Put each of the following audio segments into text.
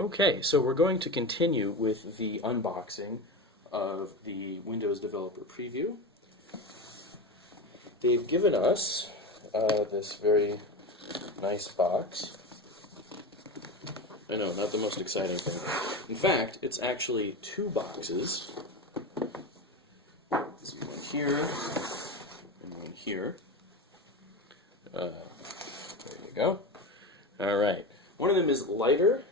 Okay, so we're going to continue with the unboxing of the Windows Developer Preview. They've given us this very nice box. I know, not the most exciting thing. In fact, it's actually two boxes. Let's see, one here and one here. There you go. All right. One of them is lighter.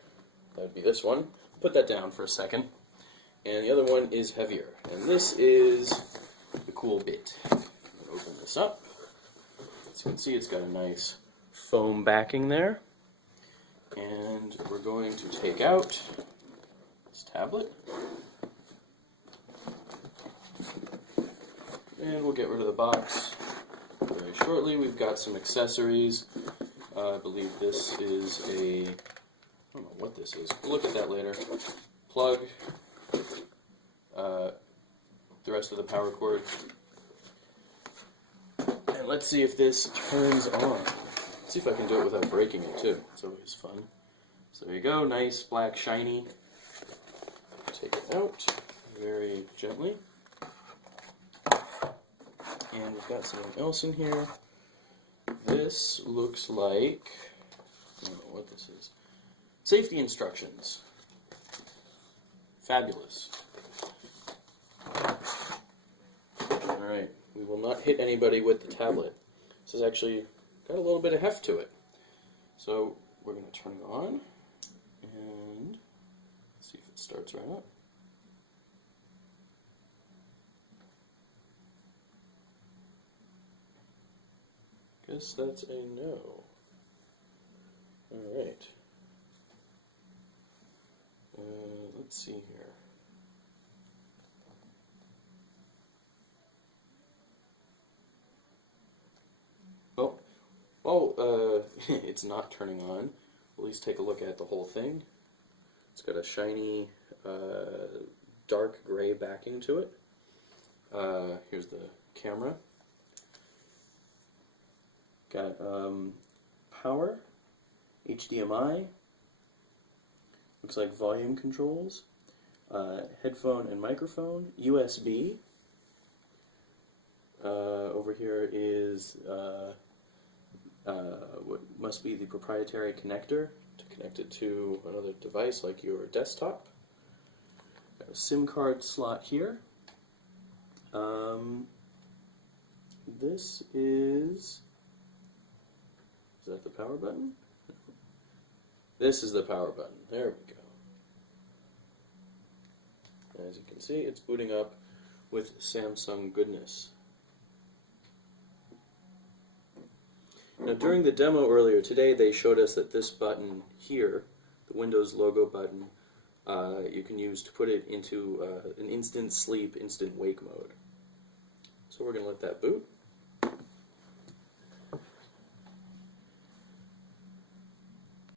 That would be this one. Put that down for a second. And the other one is heavier. And this is the cool bit. Open this up. As you can see, it's got a nice foam backing there. And we're going to take out this tablet. And we'll get rid of the box very shortly. We've got some accessories. I believe this is a... I don't know what this is. We'll look at that later. Plug. The rest of the power cord. And let's see if this turns on. Let's see if I can do it without breaking it too. It's always fun. So there you go. Nice, black, shiny. Take it out very gently. And we've got something else in here. This looks like... I don't know what this is. Safety instructions. Fabulous. Alright, we will not hit anybody with the tablet. This has actually got a little bit of heft to it. So we're going to turn it on and see if it starts right up. Guess that's a no. Alright. Let's see here. It's not turning on. We'll at least take a look at the whole thing. It's got a shiny, dark gray backing to it. Here's the camera. Got power, HDMI, looks like volume controls, headphone and microphone, USB. Over here is what must be the proprietary connector to connect it to another device like your desktop. Got a SIM card slot here. This is that the power button? This is the power button. There we go. As you can see, it's booting up with Samsung goodness. Now, during the demo earlier today, they showed us that this button here, the Windows logo button, you can use to put it into an instant sleep, instant wake mode. So we're going to let that boot.